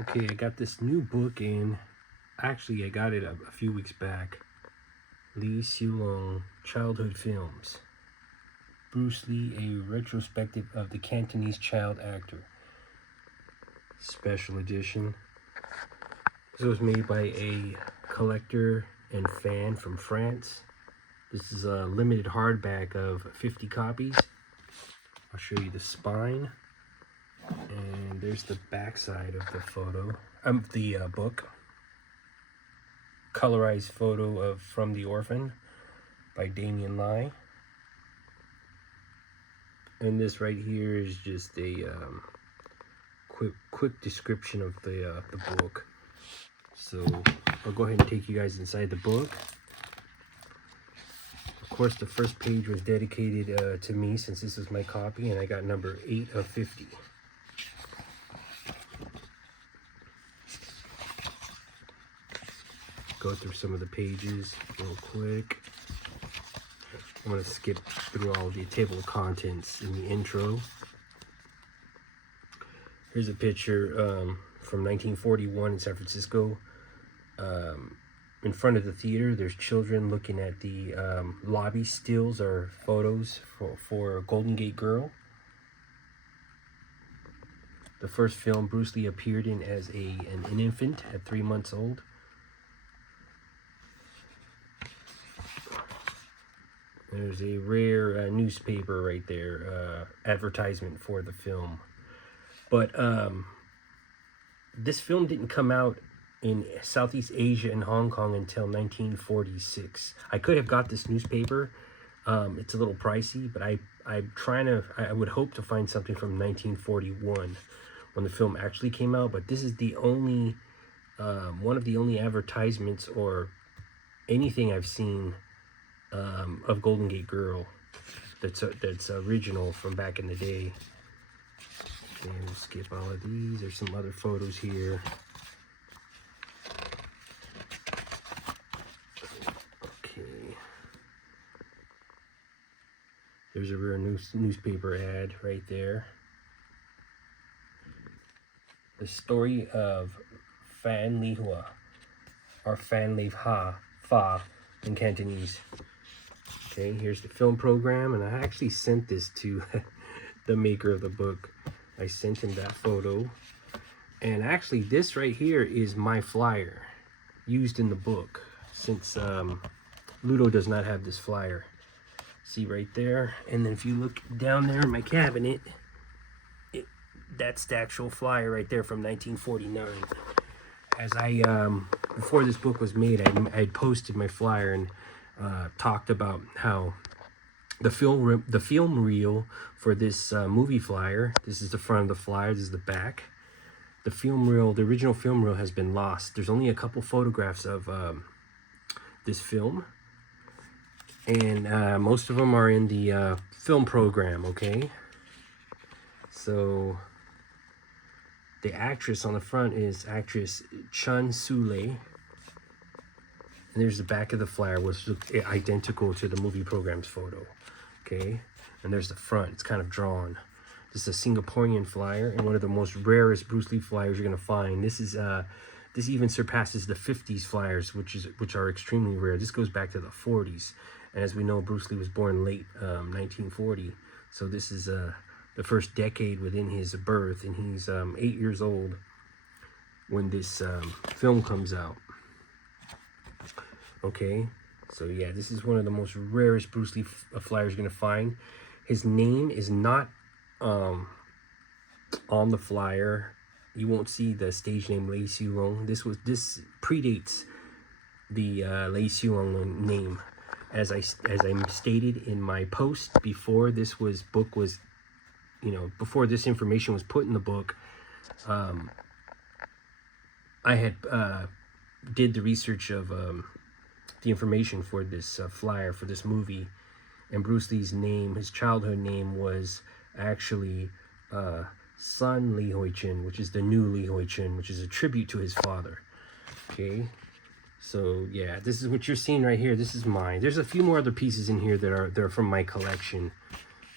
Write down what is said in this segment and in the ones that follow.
Okay, I got this new book in. Actually, I got it a few weeks back. SiuLoong Childhood Films. Bruce Lee, a retrospective of the Cantonese ChildActor. Special edition. This was made by a collector and fan from France. This is a limited hardback of 50 copies. I'll show you the spine. And there's the back side of the photo, of the book. Colorized photo of From the Orphan by Damien Lai. And this right here is just a quick description of the book. So I'll go ahead and take you guys inside the book. Of course, the first page was dedicated to me, since this was my copy, and I got number 8 of 50. Go through some of the pages real quick. I'm going to skip through all the table of contents in the intro. Here's a picture from 1941 in San Francisco. In front of the theater, there's children looking at the lobby. Stills or photos for Golden Gate Girl. The first film Bruce Lee appeared in as an infant at 3 months old. There's a rare newspaper right there, advertisement for the film. But this film didn't come out in Southeast Asia and Hong Kong until 1946. I could have got this newspaper. It's a little pricey, but I would hope to find something from 1941 when the film actually came out. But this is the only, one of the only advertisements or anything I've seen of Golden Gate Girl that's original from back in the day. Okay, we'll skip all of these. There's some other photos here. Okay. There's a rare newspaper ad right there. The story of Phan Li Hua, or Phan Li Ha Fa in Cantonese. Okay, here's the film program, and I actually sent this to the maker of the book. I sent him that photo, and actually this right here is my flyer used in the book, since Ludo does not have this flyer. See right there, and then if you look down there in my cabinet, that's the actual flyer right there from 1949. As before this book was made, I posted my flyer and talked about how the film reel for this movie flyer. This is the front of the flyer. This is the back. The film reel, the original film reel, has been lost. There's only a couple photographs of this film, and most of them are in the film program. Okay, so the actress on the front is actress Chun Su-lei. And there's the back of the flyer, which looks identical to the movie program's photo. Okay, and there's the front. It's kind of drawn. This is a Singaporean flyer, and one of the most rarest Bruce Lee flyers you're gonna find. This is this even surpasses the 50s flyers, which are extremely rare. This goes back to the 40s, and as we know, Bruce Lee was born late 1940. So this is the first decade within his birth, and he's 8 years old when this film comes out. Okay, so yeah, this is one of the most rarest Bruce Lee flyers you're gonna find. His name is not on the flyer. You won't see the stage name Lei SiuLoong. This predates the Lei SiuLoong name. As I stated in my post before this book was, before this information was put in the book, I had did the research of the information for this flyer for this movie, and Bruce Lee's name, his childhood name, was actually Sun Li Hoi Chin, which is the new Li Hoi Chin, which is a tribute to his father. Okay, so yeah, this is what you're seeing right here. This is mine. There's a few more other pieces in here that are from my collection.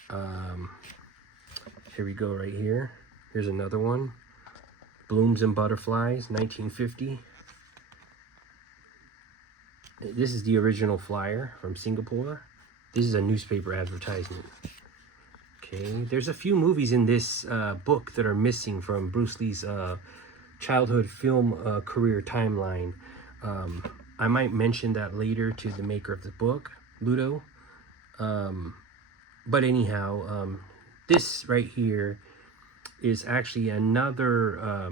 Here we go right here. Here's another one. Blooms and Butterflies, 1950. This is the original flyer from Singapore. This is a newspaper advertisement. Okay, there's a few movies in this book that are missing from Bruce Lee's childhood film career timeline. I might mention that later to the maker of the book, Ludo. But anyhow, this right here is actually another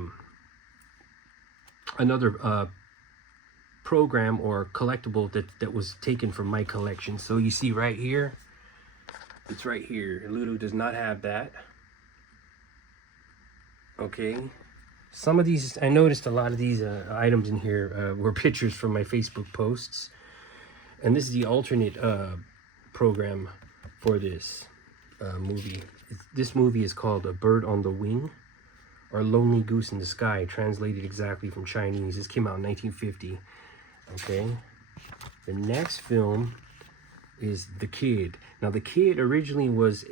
program or collectible that was taken from my collection. So you see right here, it's right here. Ludo does not have that. Okay, some of these, I noticed a lot of these items in here were pictures from my Facebook posts, and this is the alternate program for this movie. This movie is called A Bird on the Wing, or Lonely Goose in the Sky, translated exactly from Chinese. This came out in 1950. Okay, the next film is The Kid. Now, The Kid originally was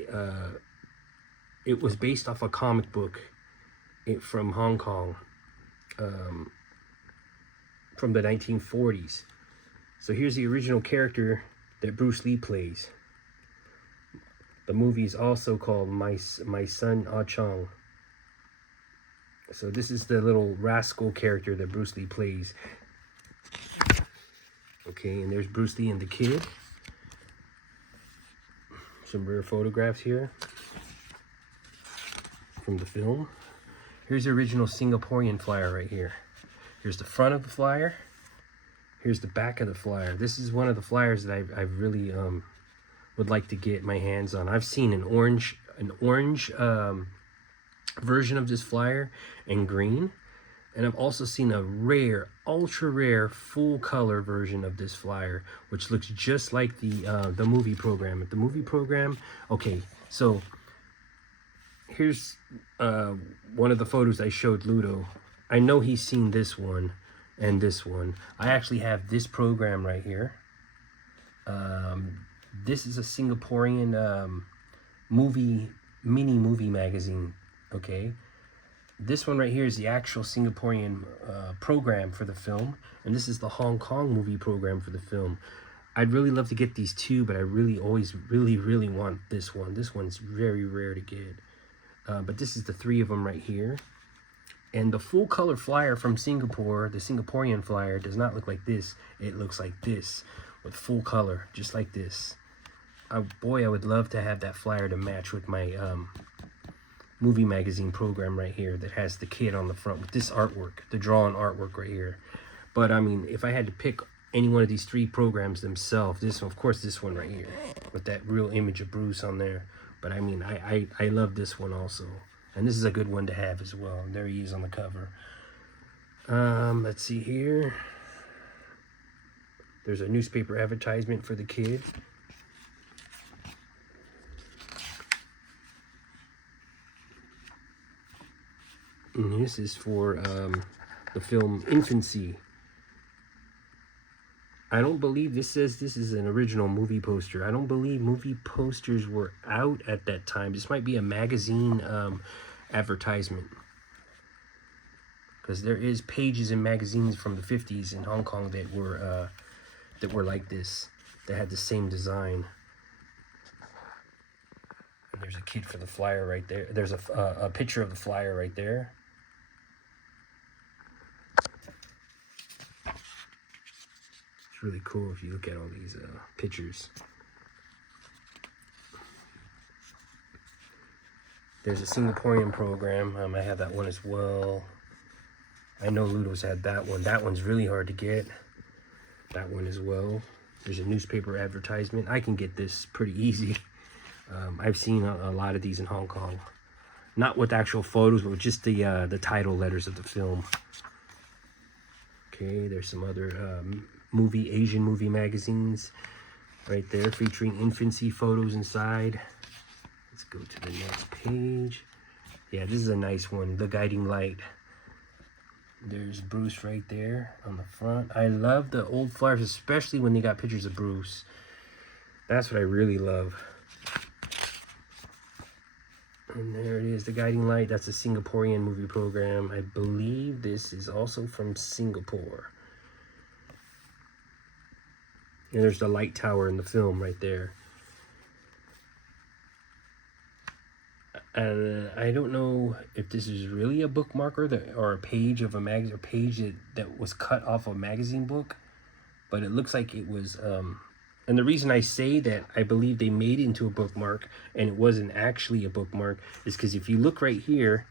it was based off a comic book from Hong Kong, from the 1940s. So here's the original character that Bruce Lee plays. The movie is also called My Son Ah Chong. So this is the little rascal character that Bruce Lee plays. Okay, and there's Bruce Lee and the Kid. Some rare photographs here from the film. Here's the original Singaporean flyer right here. Here's the front of the flyer. Here's the back of the flyer. This is one of the flyers that I really would like to get my hands on. I've seen an orange version of this flyer and green, and I've also seen a rare, ultra rare, full color version of this flyer, which looks just like the movie program. The movie program, okay, so here's one of the photos I showed Ludo. I know he's seen this one and this one. I actually have this program right here. This is a Singaporean mini movie magazine. Okay, this one right here is the actual Singaporean program for the film, and this is the Hong Kong movie program for the film. I'd really love to get these two, but I always really want this one. This one's very rare to get, but this is the three of them right here. And the full color flyer from Singapore, the Singaporean flyer, does not look like this. It looks like this, with full color, just like this. Boy, I would love to have that flyer to match with my movie magazine program right here that has the kid on the front with this artwork, the drawn artwork right here. But I mean, if I had to pick any one of these three programs themselves, this one, of course, this one right here with that real image of Bruce on there. But I mean, I love this one also, and this is a good one to have as well. And there he is on the cover. Let's see here. There's a newspaper advertisement for the kid. And this is for the film Infancy. I don't believe this says this is an original movie poster. I don't believe movie posters were out at that time. This might be a magazine advertisement, because there is pages in magazines from the 50s in Hong Kong that were like this, that had the same design. And there's a kid for the flyer right there. There's a picture of the flyer right there. It's really cool if you look at all these pictures. There's a Singaporean program. I have that one as well. I know Ludo's had that one. That one's really hard to get. That one as well. There's a newspaper advertisement. I can get this pretty easy. I've seen a lot of these in Hong Kong. Not with actual photos, but with just the title letters of the film. Okay, there's some other Asian movie magazines right there featuring infancy photos inside. Let's go to the next page. Yeah, this is a nice one, The Guiding Light. There's Bruce right there on the front. I love the old flyers, especially when they got pictures of Bruce. That's what I really love. And there it is, the guiding light. That's a Singaporean movie program. I believe this is also from Singapore. And there's the light tower in the film right there. And I don't know if this is really a bookmark or a page of a magazine, or page that was cut off a magazine book, but it looks like it was. And the reason I say that I believe they made it into a bookmark and it wasn't actually a bookmark is because if you look right here,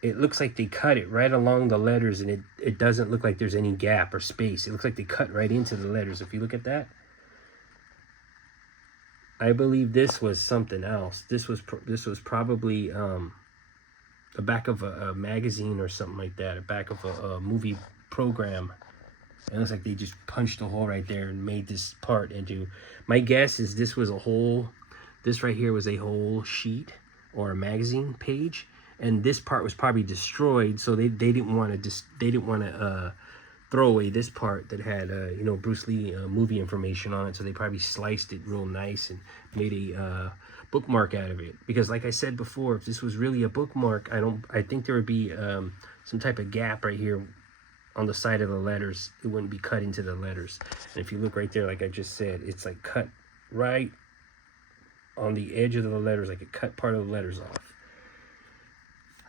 it looks like they cut it right along the letters, and it doesn't look like there's any gap or space. It looks like they cut right into the letters. If you look at that, I believe this was something else. This was probably the back of a magazine or something like that, a back of a movie program. It looks like they just punched a hole right there and made this part into. My guess is this was a whole. This right here was a whole sheet or a magazine page, and this part was probably destroyed. So they didn't want to throw away this part that had you know, Bruce Lee movie information on it. So they probably sliced it real nice and made a bookmark out of it. Because like I said before, if this was really a bookmark, I think there would be some type of gap right here on the side of the letters. It wouldn't be cut into the letters. And if you look right there, like I just said, it's like cut right on the edge of the letters, like it cut part of the letters off.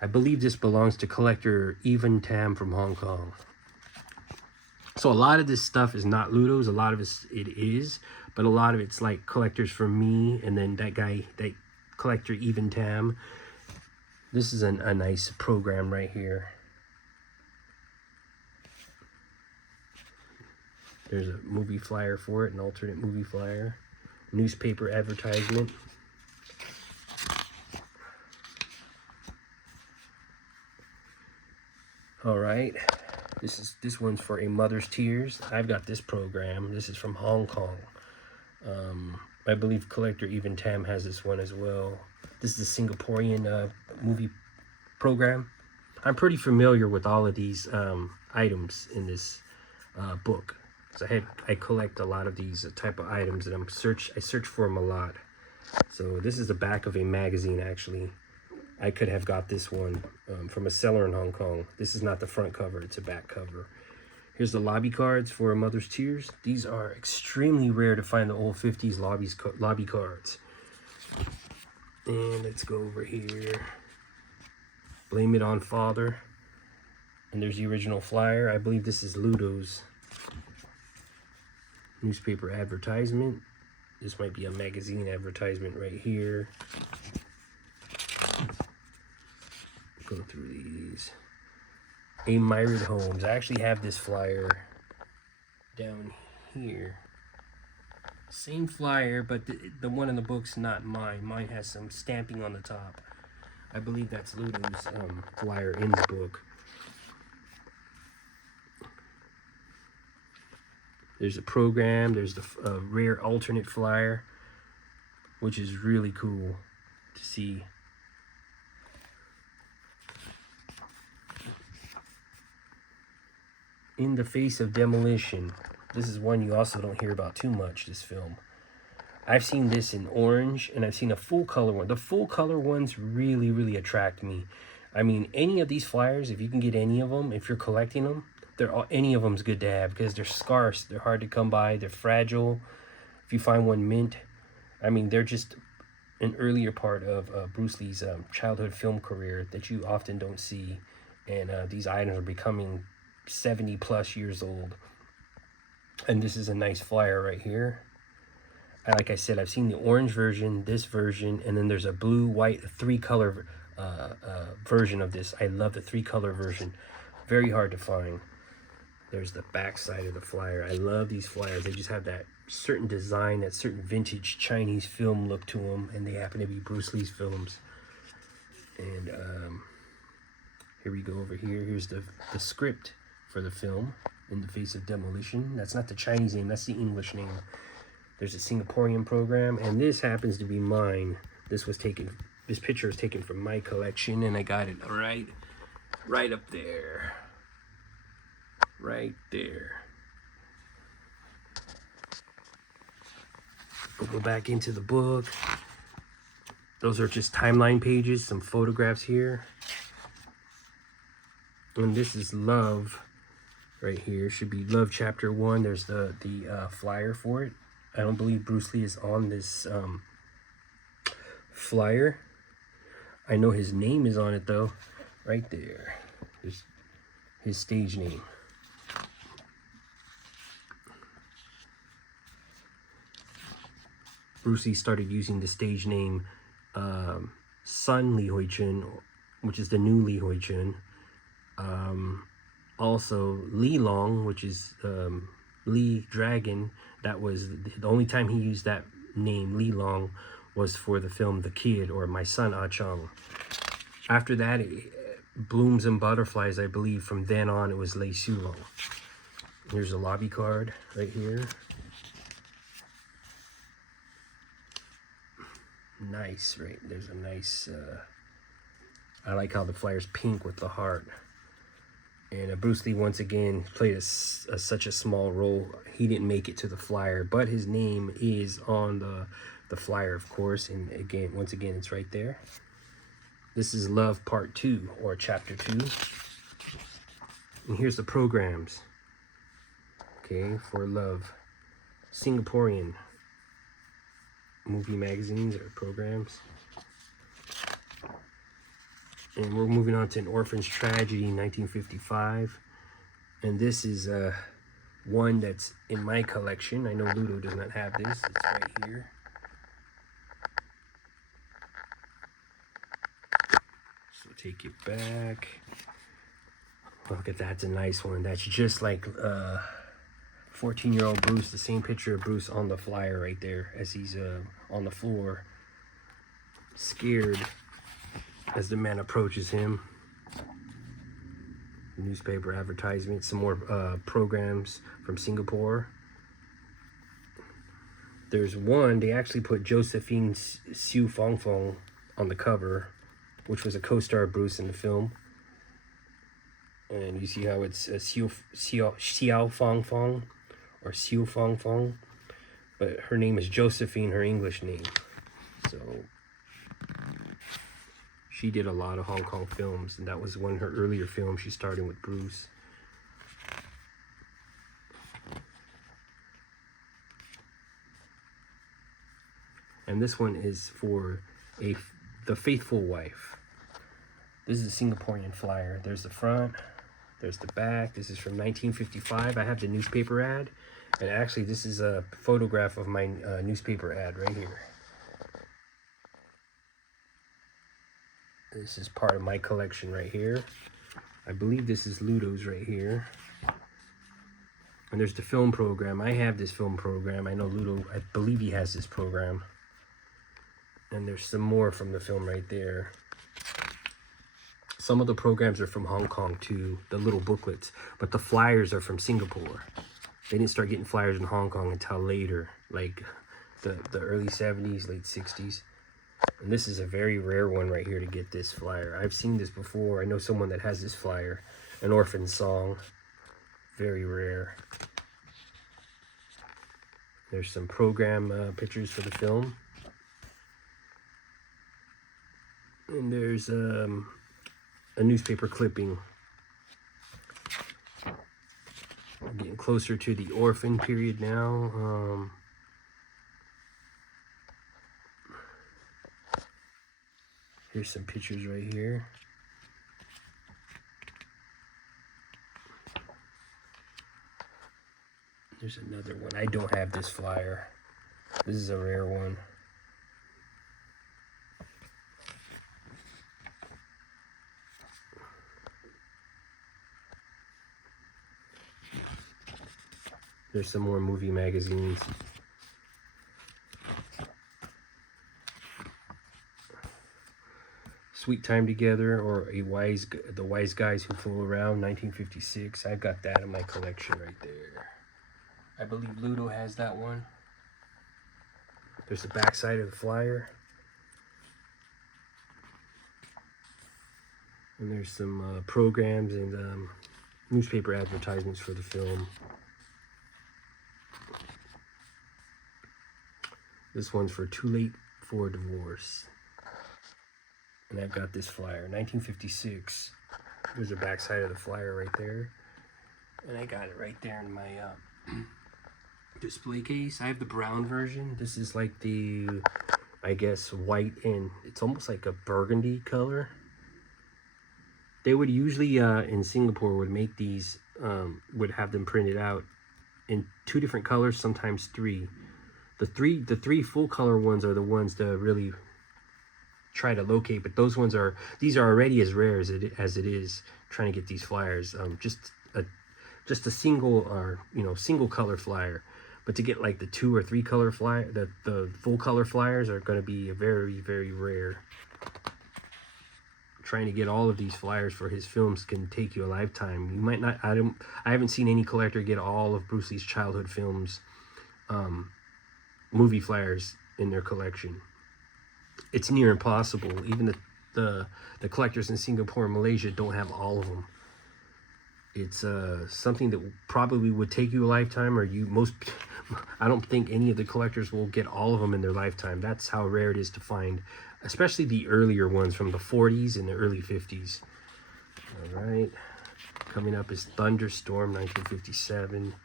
I believe this belongs to collector Evan Tam from Hong Kong. So a lot of this stuff is not Ludo's, a lot of it is, but a lot of it's like collectors for me, and then that guy, that collector Evan Tam. This is a nice program right here. There's a movie flyer for it, an alternate movie flyer. Newspaper advertisement. All right. This one's for A Mother's Tears. I've got this program. This is from Hong Kong. I believe collector Evan Tam has this one as well. This is a Singaporean movie program. I'm pretty familiar with all of these items in this book. So I collect a lot of these type of items, and I search for them a lot. So this is the back of a magazine, actually. I could have got this one from a seller in Hong Kong. This is not the front cover, it's a back cover. Here's the lobby cards for A Mother's Tears. These are extremely rare to find, the old 50s lobby cards. And let's go over here. Blame It on Father. And there's the original flyer. I believe this is Ludo's. Newspaper advertisement. This might be a magazine advertisement right here. Go through these. A Myriad Homes. I actually have this flyer down here. Same flyer, but the one in the book's not mine. Mine has some stamping on the top. I believe that's Ludo's flyer in the book. There's a program. There's the rare alternate flyer, which is really cool to see. In the Face of Demolition. This is one you also don't hear about too much, this film. I've seen this in orange, and I've seen a full color one. The full color ones really, really attract me. I mean, any of these flyers, if you can get any of them, if you're collecting them, any of them's good to have because they're scarce. They're hard to come by. They're fragile. If you find one mint, I mean, they're just an earlier part of Bruce Lee's childhood film career that you often don't see. And these items are becoming 70 plus years old. And this is a nice flyer right here. Like I said, I've seen the orange version, this version, and then there's a blue, white, three-color version of this. I love the three-color version. Very hard to find. There's the back side of the flyer. I love these flyers. They just have that certain design, that certain vintage Chinese film look to them, and they happen to be Bruce Lee's films. And here we go over here. Here's the script for the film, In the Face of Demolition. That's not the Chinese name, that's the English name. There's a Singaporean program, and this happens to be mine. This picture is taken from my collection, and I got it right up there. Right there. We'll go back into the book. Those are just timeline pages, some photographs here. And this is Love right here. Should be Love Chapter 1. There's the flyer for it. I don't believe Bruce Lee is on this flyer. I know his name is on it though. Right there. There's his stage name. Bruce Lee started using the stage name Sun Li Hui Chun, which is the new Li Hui Chun. Also Li Long, which is Li Dragon. That was the only time he used that name, Li Long, was for the film The Kid, or My Son Ah Chong. After that, Blooms and Butterflies, I believe from then on it was Lei SiuLoong. Here's a lobby card right here. Nice, right? There's a nice, I like how the flyer's pink with the heart. And Bruce Lee, once again, played such a small role. He didn't make it to the flyer, but his name is on the flyer, of course. And again, once again, it's right there. This is Love Part 2, or Chapter 2. And here's the programs. Okay, for Love. Singaporean movie magazines or programs. And we're moving on to An Orphan's Tragedy, 1955. And this is one that's in my collection. I know Ludo does not have this. It's right here. So take it back. Look at that, it's a nice one. That's just like 14-year-old Bruce, the same picture of Bruce on the flyer right there as he's on the floor, scared as the man approaches him. Newspaper advertisement, some more programs from Singapore. There's one, they actually put Josephine Siu Fong Fong on the cover, which was a co-star of Bruce in the film. And you see how it's Xiao Fong Fong, or Siu Fong Fong, but her name is Josephine, her English name. So she did a lot of Hong Kong films, and that was one of her earlier films. She started with Bruce. And this one is for the Faithful Wife. This is a Singaporean flyer. There's the front, there's the back. This is from 1955. I have the newspaper ad, and actually this is a photograph of my newspaper ad right here. This is part of my collection right here. I believe this is Ludo's right here. And there's the film program. I have this film program. I know Ludo, I believe he has this program. And there's some more from the film right there. Some of the programs are from Hong Kong too, the little booklets. But the flyers are from Singapore. They didn't start getting flyers in Hong Kong until later, like the early 70s, late 60s. And this is a very rare one right here to get this flyer. I've seen this before. I know someone that has this flyer. An Orphan Song. Very rare. There's some program pictures for the film. And there's a newspaper clipping. We're getting closer to the orphan period now. Here's some pictures right here. There's another one. I don't have this flyer. This is a rare one. There's some more movie magazines. Sweet Time Together, or The Wise Guys Who Fool Around, 1956. I've got that in my collection right there. I believe Ludo has that one. There's the back side of the flyer. And there's some programs and newspaper advertisements for the film. This one's for Too Late for Divorce. And I've got this flyer, 1956. There's the back side of the flyer right there. And I got it right there in my display case. I have the brown version. This is like the, I guess, white, and it's almost like a burgundy color. They would usually, in Singapore, would make these, would have them printed out in 2 different colors, sometimes 3. The three full color ones are the ones to really try to locate, but these are already as rare as it is trying to get these flyers. Just a single, or single color flyer, but to get like the 2 or 3 color flyer, the full color flyers are going to be very, very rare. Trying to get all of these flyers for his films can take you a lifetime. You might not. I haven't seen any collector get all of Bruce Lee's childhood films, movie flyers in their collection. It's near impossible. Even the collectors in Singapore and Malaysia don't have all of them. It's something that probably would take you a lifetime, or I don't think any of the collectors will get all of them in their lifetime. That's how rare it is to find, especially the earlier ones from the 40s and the early 50s. All right, coming up is Thunderstorm, 1957.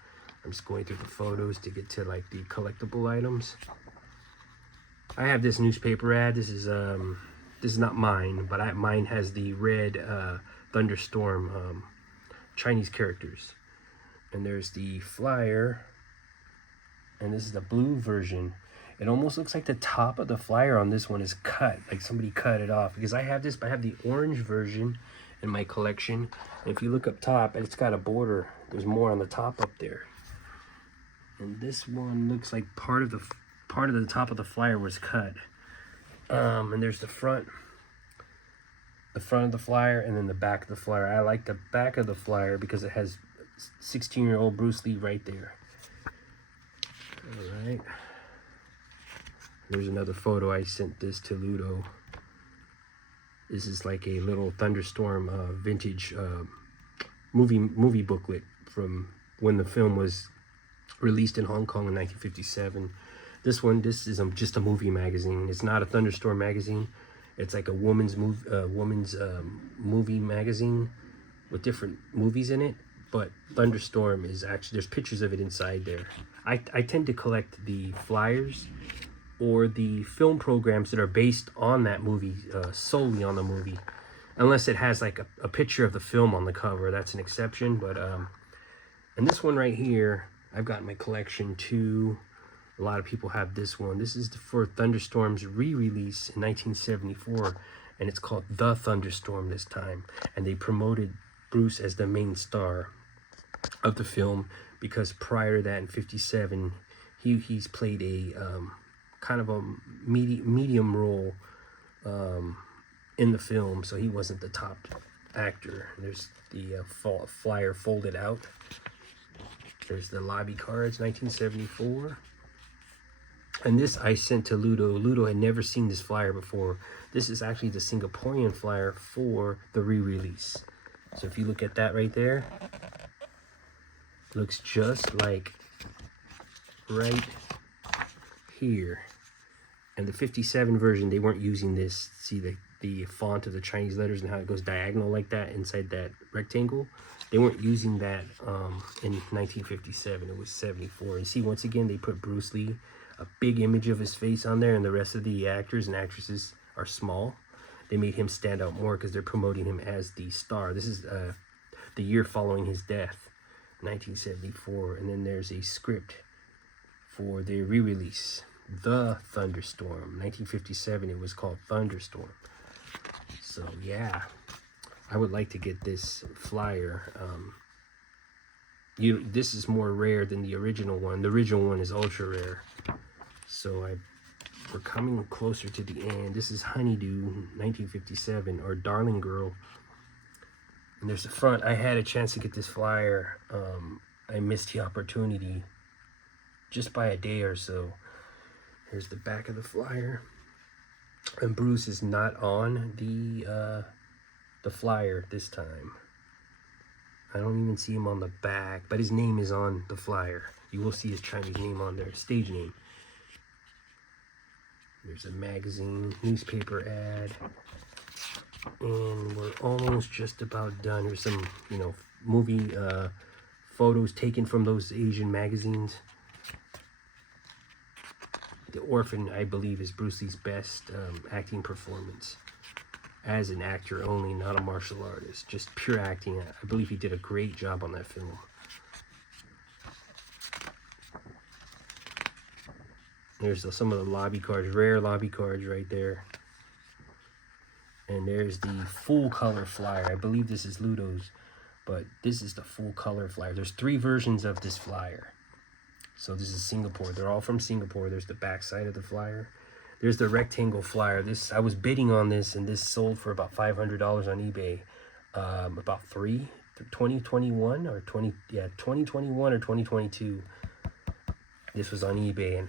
I'm just going through the photos to get to like the collectible items. I have this newspaper ad. This is not mine, but mine has the red Thunderstorm Chinese characters. And there's the flyer, and this is the blue version. It almost looks like the top of the flyer on this one is cut, like somebody cut it off, because I have this, but I have the orange version in my collection. And if you look up top, it's got a border. There's more on the top up there. And this one looks like part of the top of the flyer was cut. And there's the front of the flyer, and then the back of the flyer. I like the back of the flyer because it has 16-year-old Bruce Lee right there. All right. There's another photo. I sent this to Ludo. This is like a little Thunderstorm vintage movie booklet from when the film was released in Hong Kong in 1957. This is just a movie magazine. It's not a Thunderstorm magazine. It's like a woman's movie magazine with different movies in it. But Thunderstorm is actually, there's pictures of it inside there. I tend to collect the flyers or the film programs that are based on that movie, solely on the movie. Unless it has like a picture of the film on the cover, that's an exception. But and this one right here, I've got in my collection too. A lot of people have this one. This is for Thunderstorm's re-release in 1974, and it's called The Thunderstorm this time. And they promoted Bruce as the main star of the film because prior to that, in 57, he's played a kind of a medium role in the film, so he wasn't the top actor. There's the flyer folded out. There's the lobby cards, 1974. And this I sent to Ludo. Ludo had never seen this flyer before. This is actually the Singaporean flyer for the re-release. So if you look at that right there, looks just like right here. And the 57 version, they weren't using this. See the font of the Chinese letters and how it goes diagonal like that inside that rectangle? They weren't using that in 1957. It was 74. And see, once again, they put Bruce Lee, a big image of his face on there, and the rest of the actors and actresses are small. They made him stand out more because they're promoting him as the star. This is the year following his death, 1974. And then there's a script for the re-release, The Thunderstorm, 1957. It was called Thunderstorm. So yeah, I would like to get this flyer. This is more rare than the original one. The original one is ultra rare. So we're coming closer to the end. This is Honeydew, 1957, or Darling Girl. And there's the front. I had a chance to get this flyer. I missed the opportunity just by a day or so. Here's the back of the flyer. And Bruce is not on the flyer this time. I don't even see him on the back, but his name is on the flyer. You will see his Chinese name on there, stage name. There's a magazine, newspaper ad. And we're almost just about done. Here's some, you know, movie photos taken from those Asian magazines. The Orphan, I believe, is Bruce Lee's best acting performance as an actor only, not a martial artist. Just pure acting. I believe he did a great job on that film. There's some of the lobby cards, rare lobby cards right there. And there's the full color flyer. I believe this is Ludo's, but this is the full color flyer. There's 3 versions of this flyer. So this is Singapore. They're all from Singapore. There's the back side of the flyer. There's the rectangle flyer. This, I was bidding on this, and this sold for about $500 on eBay. About 2021 or 2021 or 2022. This was on eBay, and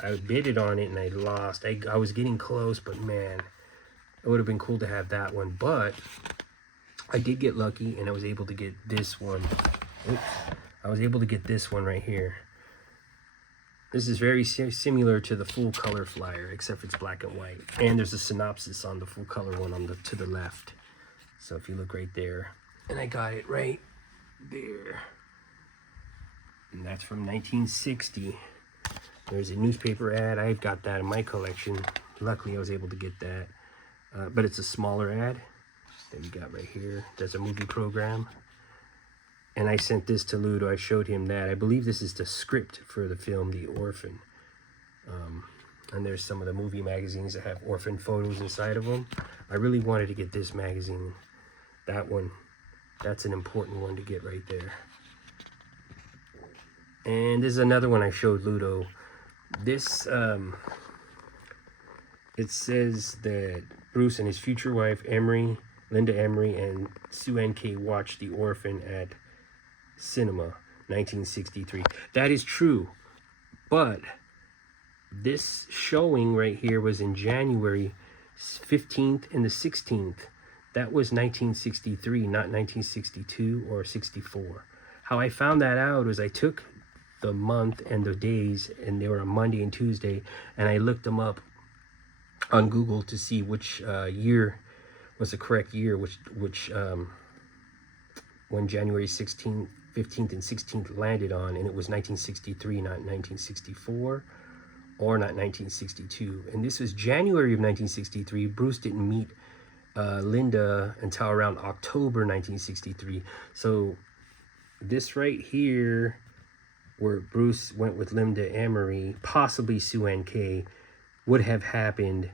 I bidded on it and I lost. I was getting close, but man, it would have been cool to have that one. But I did get lucky, and I was able to get this one. Oops. I was able to get this one right here. This is very similar to the full color flyer, except it's black and white. And there's a synopsis on the full color one on the to the left. So if you look right there, and I got it right there. And that's from 1960. There's a newspaper ad. I've got that in my collection. Luckily, I was able to get that. But it's a smaller ad that we got right here. There's a movie program. And I sent this to Ludo. I showed him that. I believe this is the script for the film, The Orphan. And there's some of the movie magazines that have orphan photos inside of them. I really wanted to get this magazine. That one, that's an important one to get right there. And this is another one I showed Ludo. This, it says that Bruce and his future wife, Linda Emery, and Sue N.K. watched The Orphan at cinema, 1963. That is true, but this showing right here was in January 15th and the 16th. That was 1963, not 1962 or 64. How I found that out was I took the month and the days, and they were on Monday and Tuesday, and I looked them up on Google to see which year was the correct year, when January 16th, 15th, and 16th landed on, and it was 1963, not 1964, or not 1962. And this was January of 1963. Bruce didn't meet Linda until around October 1963. So this right here, where Bruce went with Linda Emery, possibly Sue N.K., would have happened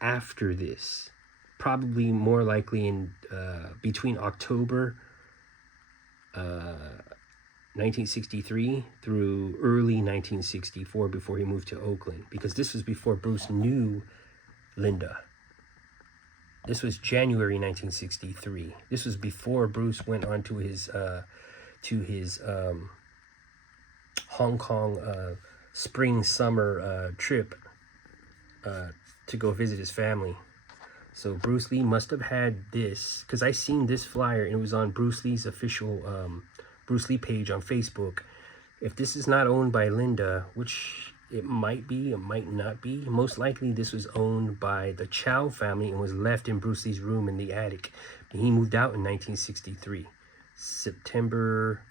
after this. Probably more likely in between October 1963 through early 1964, before he moved to Oakland, because this was before Bruce knew Linda. This was January 1963. This was before Bruce went on to his Hong Kong spring-summer trip to go visit his family. So Bruce Lee must have had this, because I seen this flyer and it was on Bruce Lee's official Bruce Lee page on Facebook. If this is not owned by Linda, which it might be, it might not be, most likely this was owned by the Chow family and was left in Bruce Lee's room in the attic. And he moved out in 1963. September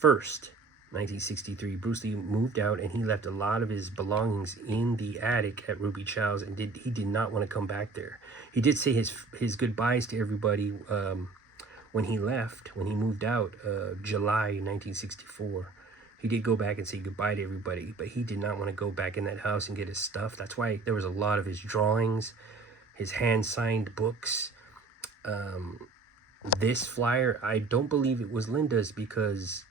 1st, 1963, Bruce Lee moved out, and he left a lot of his belongings in the attic at Ruby Chow's, and he did not want to come back there. He did say his goodbyes to everybody when he left, when he moved out, July 1964. He did go back and say goodbye to everybody, but he did not want to go back in that house and get his stuff. That's why there was a lot of his drawings, his hand-signed books. This flyer, I don't believe it was Linda's, because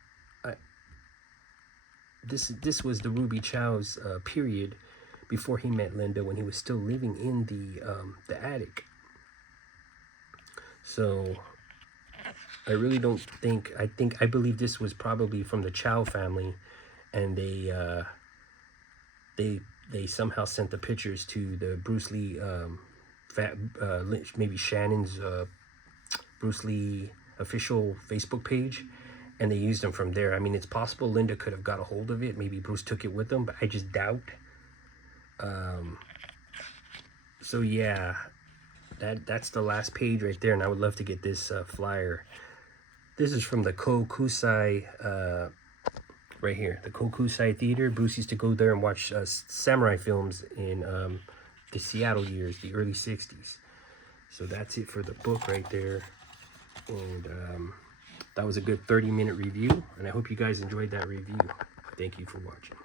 this was the Ruby Chow's period before he met Linda, when he was still living in the attic. So I really don't think, I believe this was probably from the Chow family, and they somehow sent the pictures to the Bruce Lee, maybe Shannon's Bruce Lee official Facebook page, and they used them from there. I mean, it's possible Linda could have got a hold of it. Maybe Bruce took it with him, but I just doubt. So yeah, that's the last page right there, and I would love to get this flyer. This is from the Kokusai, right here, the Kokusai Theater. Bruce used to go there and watch samurai films in the Seattle years, the early 60s. So that's it for the book right there. And that was a good 30-minute review, and I hope you guys enjoyed that review. Thank you for watching.